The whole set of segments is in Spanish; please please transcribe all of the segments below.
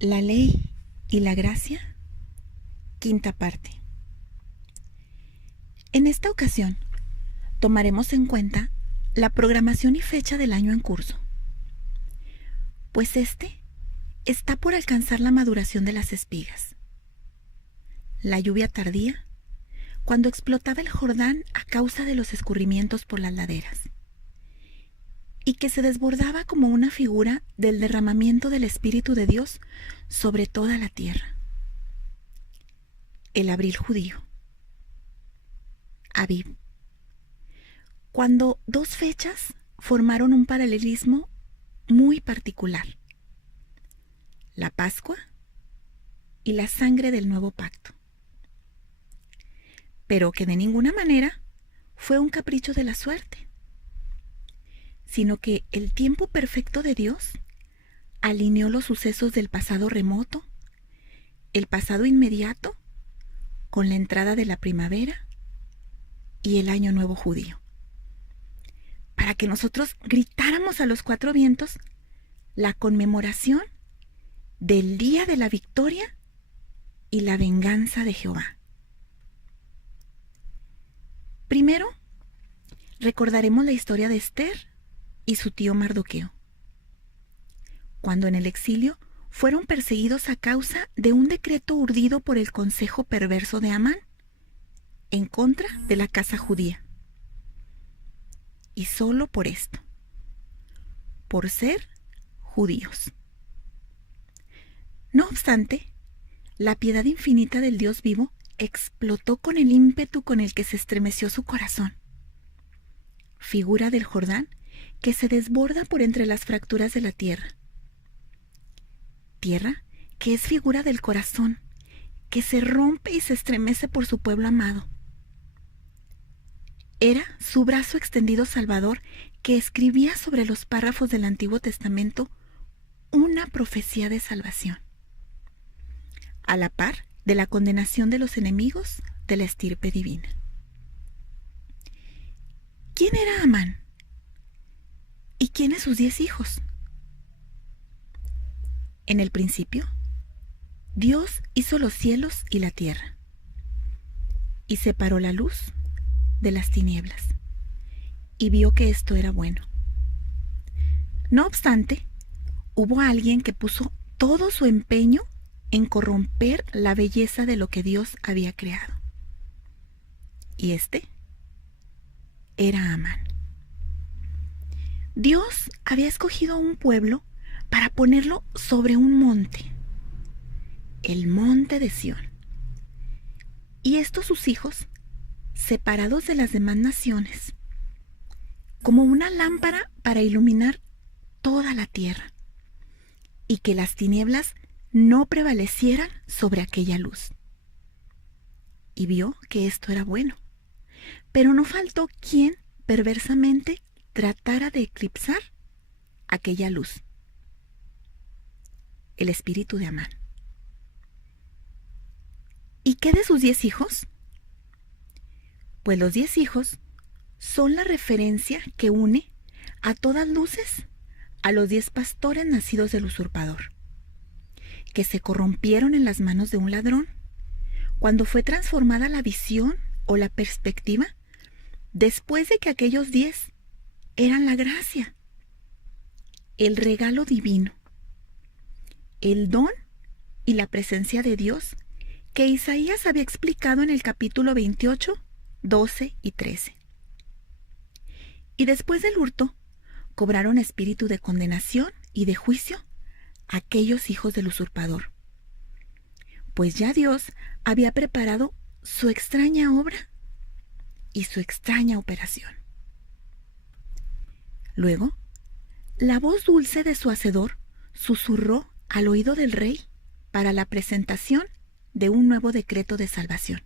La ley y la gracia, quinta parte. En esta ocasión, tomaremos en cuenta la programación y fecha del año en curso, pues este está por alcanzar la maduración de las espigas. La lluvia tardía, cuando explotaba el Jordán a causa de los escurrimientos por las laderas, y que se desbordaba como una figura del derramamiento del Espíritu de Dios sobre toda la tierra. El abril judío. Aviv. Cuando dos fechas formaron un paralelismo muy particular: la Pascua y la sangre del nuevo pacto, pero que de ninguna manera fue un capricho de la suerte, sino que el tiempo perfecto de Dios alineó los sucesos del pasado remoto, el pasado inmediato, con la entrada de la primavera y el año nuevo judío, para que nosotros gritáramos a los cuatro vientos la conmemoración del día de la victoria y la venganza de Jehová. Primero, recordaremos la historia de Esther y su tío Mardoqueo, cuando en el exilio fueron perseguidos a causa de un decreto urdido por el consejo perverso de Amán en contra de la casa judía. Y solo por esto, por ser judíos. No obstante, la piedad infinita del Dios vivo explotó con el ímpetu con el que se estremeció su corazón, figura del Jordán que se desborda por entre las fracturas de la tierra. Tierra que es figura del corazón, que se rompe y se estremece por su pueblo amado. Era su brazo extendido salvador que escribía sobre los párrafos del Antiguo Testamento una profecía de salvación, a la par de la condenación de los enemigos de la estirpe divina. ¿Quién era Amán? ¿Y quiénes sus 10 hijos? En el principio, Dios hizo los cielos y la tierra, y separó la luz de las tinieblas, y vio que esto era bueno. No obstante, hubo alguien que puso todo su empeño en corromper la belleza de lo que Dios había creado. Y este era Amán. Dios había escogido a un pueblo para ponerlo sobre un monte, el monte de Sión. Y estos sus hijos, separados de las demás naciones, como una lámpara para iluminar toda la tierra, y que las tinieblas no prevalecieran sobre aquella luz. Y vio que esto era bueno, pero no faltó quien perversamente tratara de eclipsar aquella luz: el espíritu de Amán. ¿Y qué de sus 10 hijos? Pues los 10 hijos son la referencia que une a todas luces a los 10 pastores nacidos del usurpador, que se corrompieron en las manos de un ladrón cuando fue transformada la visión o la perspectiva después de que aquellos 10 eran la gracia, el regalo divino, el don y la presencia de Dios que Isaías había explicado en el capítulo 28, 12 y 13. Y después del hurto, cobraron espíritu de condenación y de juicio aquellos hijos del usurpador, pues ya Dios había preparado su extraña obra y su extraña operación. Luego, la voz dulce de su hacedor susurró al oído del rey para la presentación de un nuevo decreto de salvación.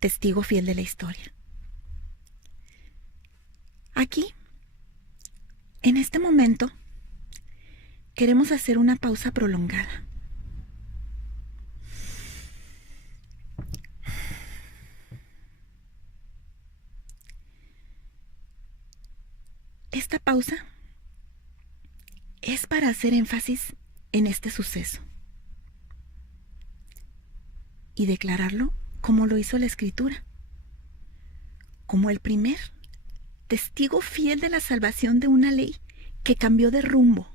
Testigo fiel de la historia. Aquí, en este momento, queremos hacer una pausa prolongada. Esta pausa es para hacer énfasis en este suceso y declararlo como lo hizo la Escritura, como el primer testigo fiel de la salvación de una ley que cambió de rumbo,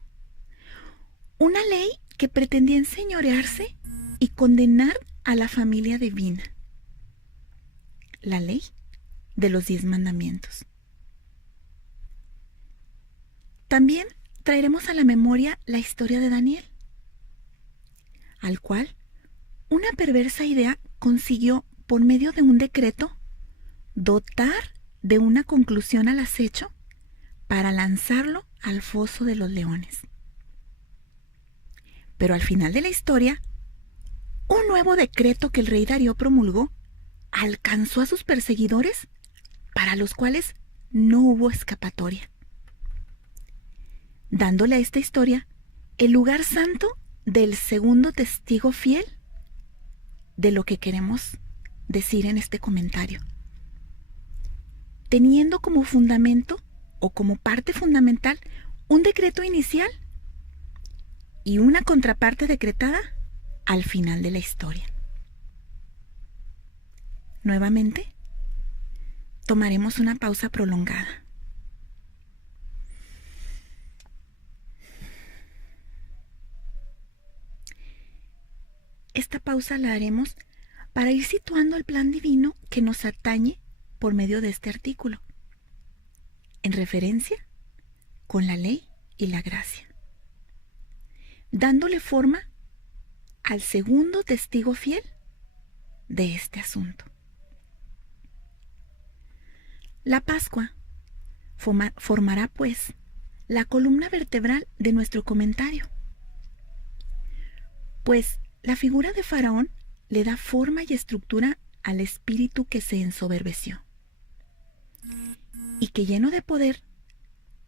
una ley que pretendía enseñorearse y condenar a la familia divina, la ley de los 10 mandamientos. También traeremos a la memoria la historia de Daniel, al cual una perversa idea consiguió, por medio de un decreto, dotar de una conclusión al acecho para lanzarlo al foso de los leones. Pero al final de la historia, un nuevo decreto que el rey Darío promulgó alcanzó a sus perseguidores, para los cuales no hubo escapatoria, dándole a esta historia el lugar santo del segundo testigo fiel de lo que queremos decir en este comentario, teniendo como fundamento o como parte fundamental un decreto inicial y una contraparte decretada al final de la historia. Nuevamente, tomaremos una pausa prolongada. Esta pausa la haremos para ir situando el plan divino que nos atañe por medio de este artículo, en referencia con la ley y la gracia, dándole forma al segundo testigo fiel de este asunto. La Pascua formará, pues, la columna vertebral de nuestro comentario, pues la figura de Faraón le da forma y estructura al espíritu que se ensoberbeció y que, lleno de poder,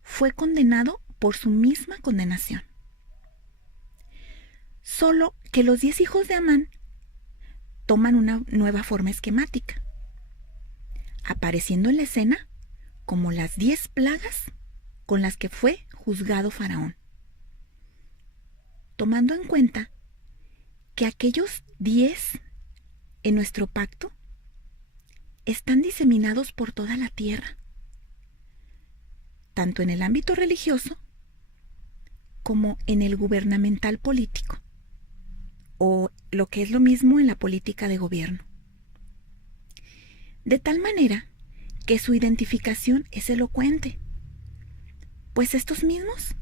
fue condenado por su misma condenación. Solo que los 10 hijos de Amán toman una nueva forma esquemática, apareciendo en la escena como las 10 plagas con las que fue juzgado Faraón, tomando en cuenta que aquellos 10 en nuestro pacto están diseminados por toda la tierra, tanto en el ámbito religioso como en el gubernamental político, o lo que es lo mismo en la política de gobierno. De tal manera que su identificación es elocuente, pues estos mismos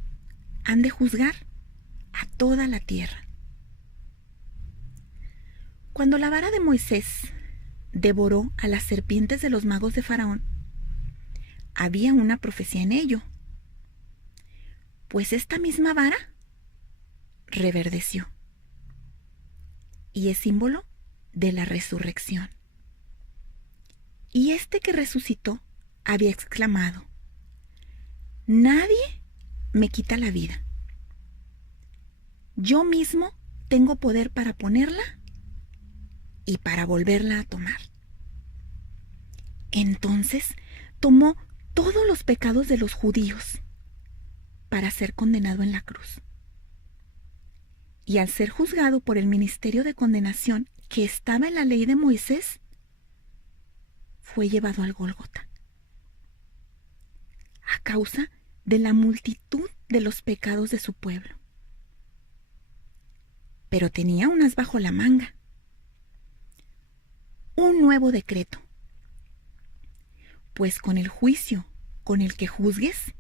han de juzgar a toda la tierra. Cuando la vara de Moisés devoró a las serpientes de los magos de Faraón, había una profecía en ello, pues esta misma vara reverdeció y es símbolo de la resurrección. Y este que resucitó había exclamado: nadie me quita la vida. Yo mismo tengo poder para ponerla y para volverla a tomar. Entonces tomó todos los pecados de los judíos para ser condenado en la cruz. Y al ser juzgado por el ministerio de condenación que estaba en la ley de Moisés, fue llevado al Gólgota, a causa de la multitud de los pecados de su pueblo. Pero tenía un as bajo la manga: un nuevo decreto, pues con el juicio con el que juzgues,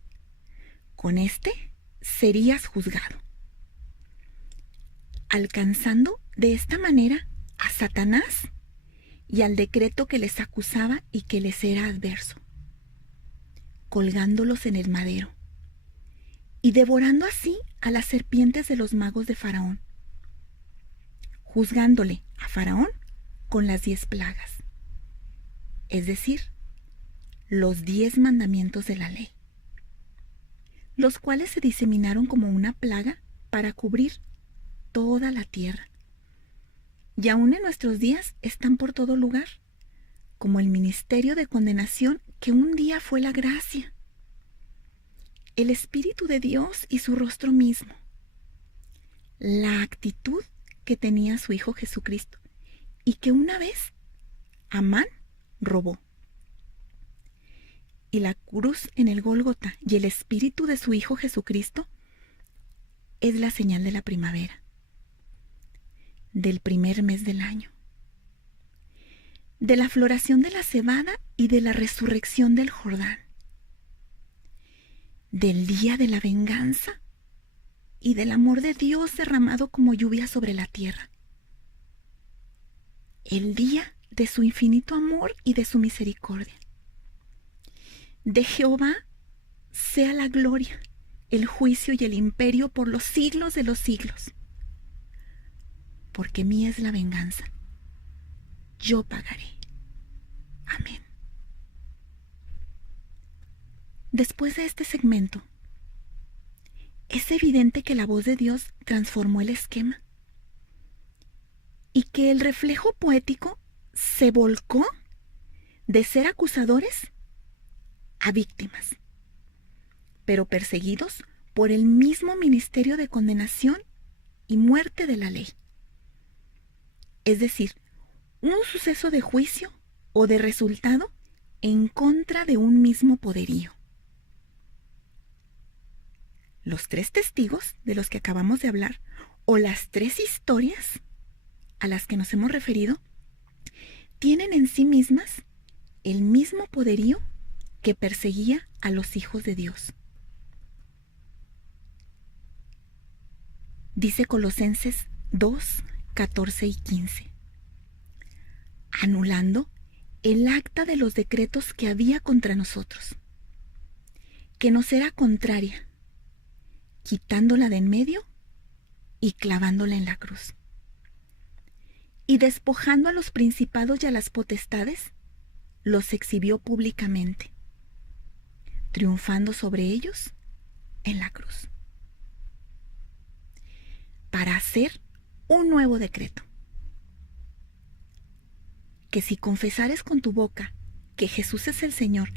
con este serías juzgado, alcanzando de esta manera a Satanás y al decreto que les acusaba y que les era adverso, colgándolos en el madero y devorando así a las serpientes de los magos de Faraón, juzgándole a Faraón con las 10 plagas, es decir, los 10 mandamientos de la ley, los cuales se diseminaron como una plaga para cubrir toda la tierra, y aún en nuestros días están por todo lugar, como el ministerio de condenación que un día fue la gracia, el Espíritu de Dios y su rostro mismo, la actitud que tenía su Hijo Jesucristo y que una vez Amán robó. Y la cruz en el Gólgota y el espíritu de su Hijo Jesucristo es la señal de la primavera, del primer mes del año, de la floración de la cebada y de la resurrección del Jordán, del día de la venganza y del amor de Dios derramado como lluvia sobre la tierra, el día de su infinito amor y de su misericordia. De Jehová sea la gloria, el juicio y el imperio por los siglos de los siglos. Porque mía es la venganza, yo pagaré. Amén. Después de este segmento, es evidente que la voz de Dios transformó el esquema y que el reflejo poético se volcó de ser acusadores a víctimas, pero perseguidos por el mismo ministerio de condenación y muerte de la ley. Es decir, un suceso de juicio o de resultado en contra de un mismo poderío. Los tres testigos de los que acabamos de hablar, o las tres historias a las que nos hemos referido, tienen en sí mismas el mismo poderío que perseguía a los hijos de Dios. Dice Colosenses 2, 14 y 15. Anulando el acta de los decretos que había contra nosotros, que nos era contraria, quitándola de en medio y clavándola en la cruz. Y despojando a los principados y a las potestades, los exhibió públicamente, triunfando sobre ellos en la cruz, para hacer un nuevo decreto: que si confesares con tu boca que Jesús es el Señor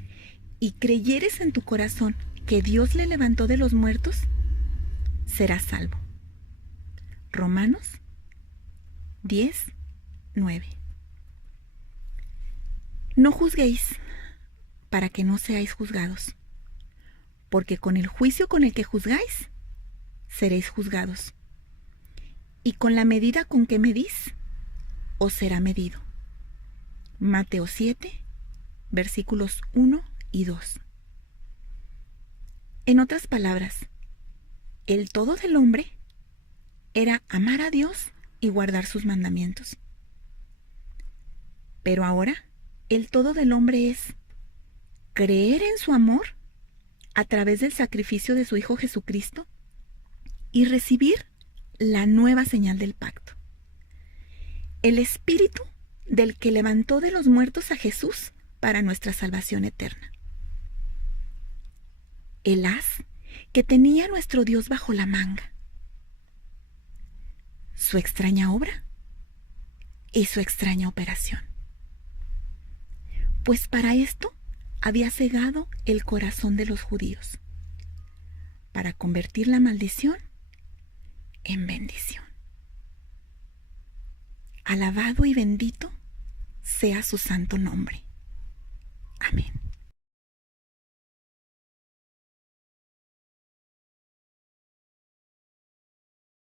y creyeres en tu corazón que Dios le levantó de los muertos, serás salvo. Romanos 10, 9. No juzguéis para que no seáis juzgados, porque con el juicio con el que juzgáis, seréis juzgados, y con la medida con que medís, os será medido. Mateo 7, versículos 1 y 2. En otras palabras, el todo del hombre era amar a Dios y guardar sus mandamientos. Pero ahora, el todo del hombre es creer en su amor a través del sacrificio de su Hijo Jesucristo y recibir la nueva señal del pacto: el Espíritu del que levantó de los muertos a Jesús para nuestra salvación eterna. El haz que tenía nuestro Dios bajo la manga. Su extraña obra y su extraña operación. Pues para esto había cegado el corazón de los judíos, para convertir la maldición en bendición. Alabado y bendito sea su santo nombre. Amén.